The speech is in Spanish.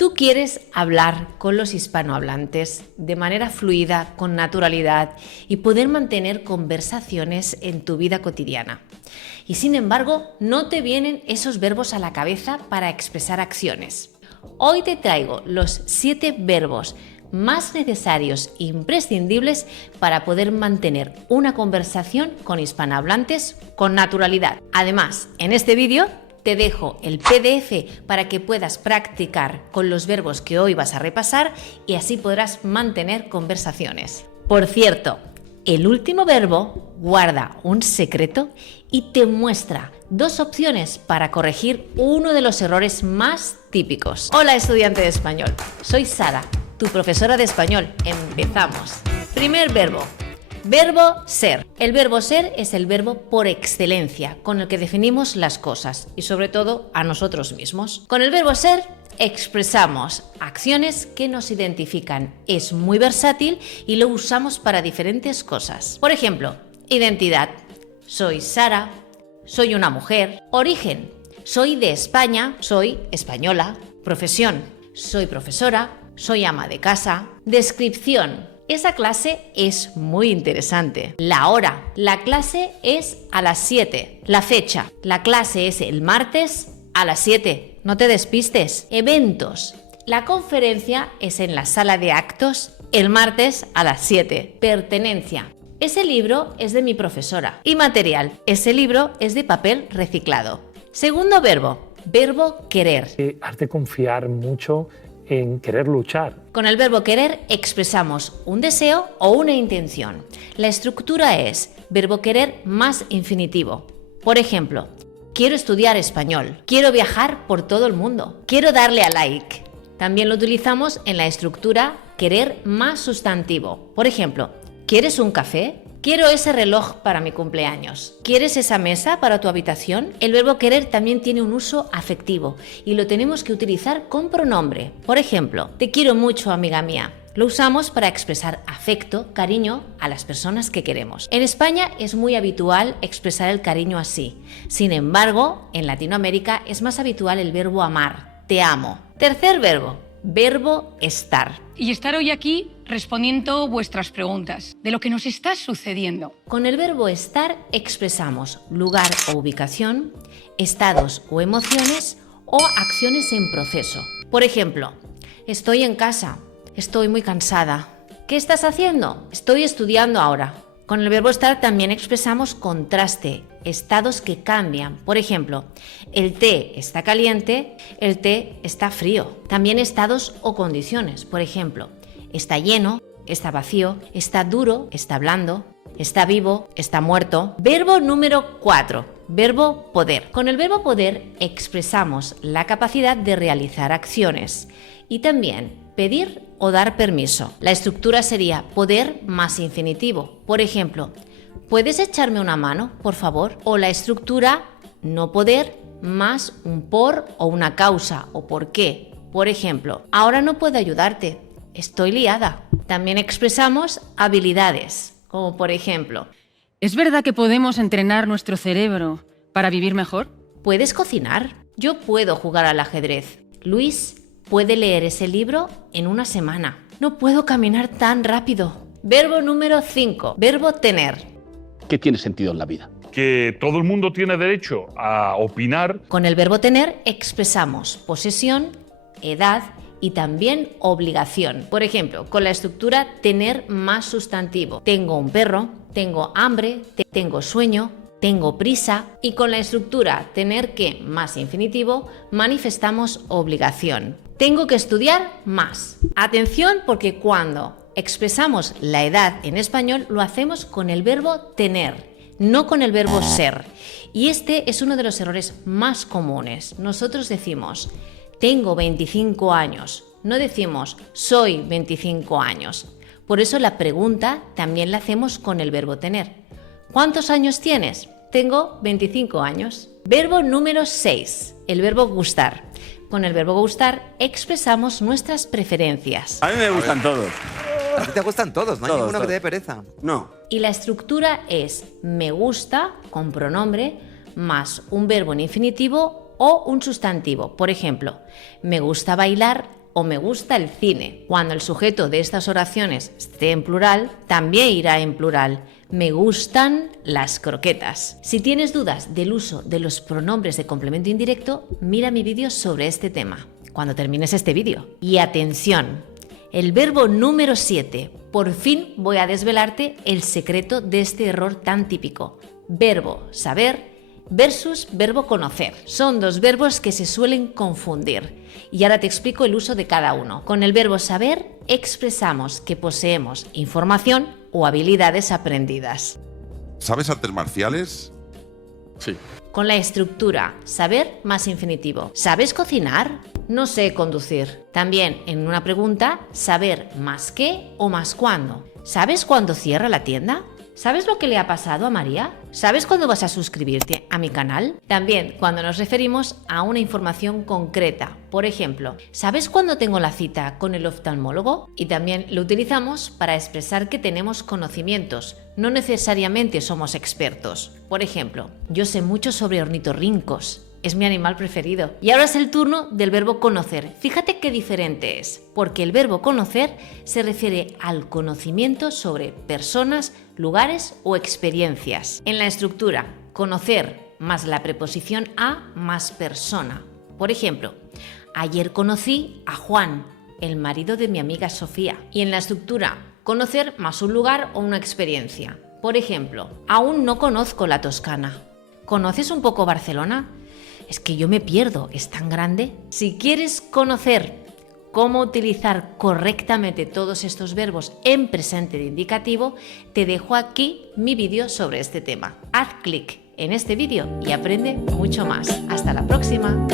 Tú quieres hablar con los hispanohablantes de manera fluida, con naturalidad y poder mantener conversaciones en tu vida cotidiana. Y sin embargo, no te vienen esos verbos a la cabeza para expresar acciones. Hoy te traigo los 7 verbos más necesarios e imprescindibles para poder mantener una conversación con hispanohablantes con naturalidad. Además, en este vídeo te dejo el PDF para que puedas practicar con los verbos que hoy vas a repasar y así podrás mantener conversaciones. Por cierto, el último verbo guarda un secreto y te muestra 2 opciones para corregir uno de los errores más típicos. Hola, estudiante de español, soy Sara, tu profesora de español. Empezamos. Primer verbo. Verbo ser. El verbo ser es el verbo por excelencia con el que definimos las cosas y sobre todo a nosotros mismos. Con el verbo ser expresamos acciones que nos identifican. Es muy versátil y lo usamos para diferentes cosas. Por ejemplo, identidad. Soy Sara, soy una mujer. Origen. Soy de España, soy española. Profesión. Soy profesora, soy ama de casa. Descripción. Esa clase es muy interesante. La hora. La clase es a las 7. La fecha. La clase es el martes a las 7. No te despistes. Eventos. La conferencia es en la sala de actos el martes a las 7. Pertenencia. Ese libro es de mi profesora. Y material. Ese libro es de papel reciclado. Segundo verbo. Verbo querer. Has de confiar mucho en querer luchar. Con el verbo querer expresamos un deseo o una intención. La estructura es verbo querer más infinitivo. Por ejemplo, quiero estudiar español, quiero viajar por todo el mundo, quiero darle a like. También lo utilizamos en la estructura querer más sustantivo. Por ejemplo, ¿quieres un café? Quiero ese reloj para mi cumpleaños. ¿Quieres esa mesa para tu habitación? El verbo querer también tiene un uso afectivo y lo tenemos que utilizar con pronombre. Por ejemplo, te quiero mucho, amiga mía. Lo usamos para expresar afecto, cariño a las personas que queremos. En España es muy habitual expresar el cariño así. Sin embargo, en Latinoamérica es más habitual el verbo amar. Te amo. Tercer verbo. Verbo estar. Y estar hoy aquí respondiendo vuestras preguntas de lo que nos está sucediendo. Con el verbo estar expresamos lugar o ubicación, estados o emociones o acciones en proceso. Por ejemplo, estoy en casa, estoy muy cansada. ¿Qué estás haciendo? Estoy estudiando ahora. Con el verbo estar también expresamos contraste, estados que cambian. Por ejemplo, el té está caliente, el té está frío. También estados o condiciones. Por ejemplo, está lleno, está vacío, está duro, está blando, está vivo, está muerto. Verbo número 4. Verbo poder. Con el verbo poder expresamos la capacidad de realizar acciones y también pedir o dar permiso. La estructura sería poder más infinitivo. Por ejemplo, ¿puedes echarme una mano, por favor? O la estructura no poder más un por o una causa o por qué. Por ejemplo, ahora no puedo ayudarte, estoy liada. También expresamos habilidades, como por ejemplo, ¿es verdad que podemos entrenar nuestro cerebro para vivir mejor? ¿puedes cocinar? Yo puedo jugar al ajedrez. Luis puede leer ese libro en una semana. No puedo caminar tan rápido. Verbo número 5. Verbo tener. ¿Qué tiene sentido en la vida? Que todo el mundo tiene derecho a opinar. Con el verbo tener expresamos posesión, edad y también obligación. Por ejemplo, con la estructura tener más sustantivo. Tengo un perro, tengo hambre, tengo sueño, tengo prisa. Y con la estructura tener que más infinitivo manifestamos obligación. Tengo que estudiar más. Atención, porque cuando expresamos la edad en español lo hacemos con el verbo tener, no con el verbo ser. Y este es uno de los errores más comunes. Nosotros decimos, tengo 25 años. No decimos, soy 25 años. Por eso la pregunta también la hacemos con el verbo tener. ¿Cuántos años tienes? Tengo 25 años. Verbo número 6. El verbo gustar. Con el verbo gustar expresamos nuestras preferencias. A mí me gustan todos. A ti te gustan todos, no hay ninguno que te dé pereza. No. Y la estructura es me gusta con pronombre más un verbo en infinitivo o un sustantivo. Por ejemplo, me gusta bailar o me gusta el cine. Cuando el sujeto de estas oraciones esté en plural, también irá en plural. Me gustan las croquetas. Si tienes dudas del uso de los pronombres de complemento indirecto, mira mi vídeo sobre este tema, cuando termines este vídeo. Y atención, el verbo número 7. Por fin voy a desvelarte el secreto de este error tan típico. Verbo saber versus verbo conocer. Son dos verbos que se suelen confundir. Y ahora te explico el uso de cada uno. Con el verbo saber expresamos que poseemos información o habilidades aprendidas. ¿Sabes artes marciales? Sí. Con la estructura saber más infinitivo. ¿Sabes cocinar? No sé conducir. También en una pregunta, saber más qué o más cuándo. ¿Sabes cuándo cierra la tienda? ¿Sabes lo que le ha pasado a María? ¿Sabes cuándo vas a suscribirte a mi canal? También cuando nos referimos a una información concreta. Por ejemplo, ¿sabes cuándo tengo la cita con el oftalmólogo? Y también lo utilizamos para expresar que tenemos conocimientos. No necesariamente somos expertos. Por ejemplo, yo sé mucho sobre ornitorrincos. Es mi animal preferido. Y ahora es el turno del verbo conocer. Fíjate qué diferente es, porque el verbo conocer se refiere al conocimiento sobre personas, lugares o experiencias. En la estructura, conocer más la preposición a más persona. Por ejemplo, ayer conocí a Juan, el marido de mi amiga Sofía. Y en la estructura, conocer más un lugar o una experiencia. Por ejemplo, aún no conozco la Toscana. ¿Conoces un poco Barcelona? Es que yo me pierdo, es tan grande. Si quieres conocer cómo utilizar correctamente todos estos verbos en presente de indicativo, te dejo aquí mi vídeo sobre este tema. Haz clic en este vídeo y aprende mucho más. Hasta la próxima.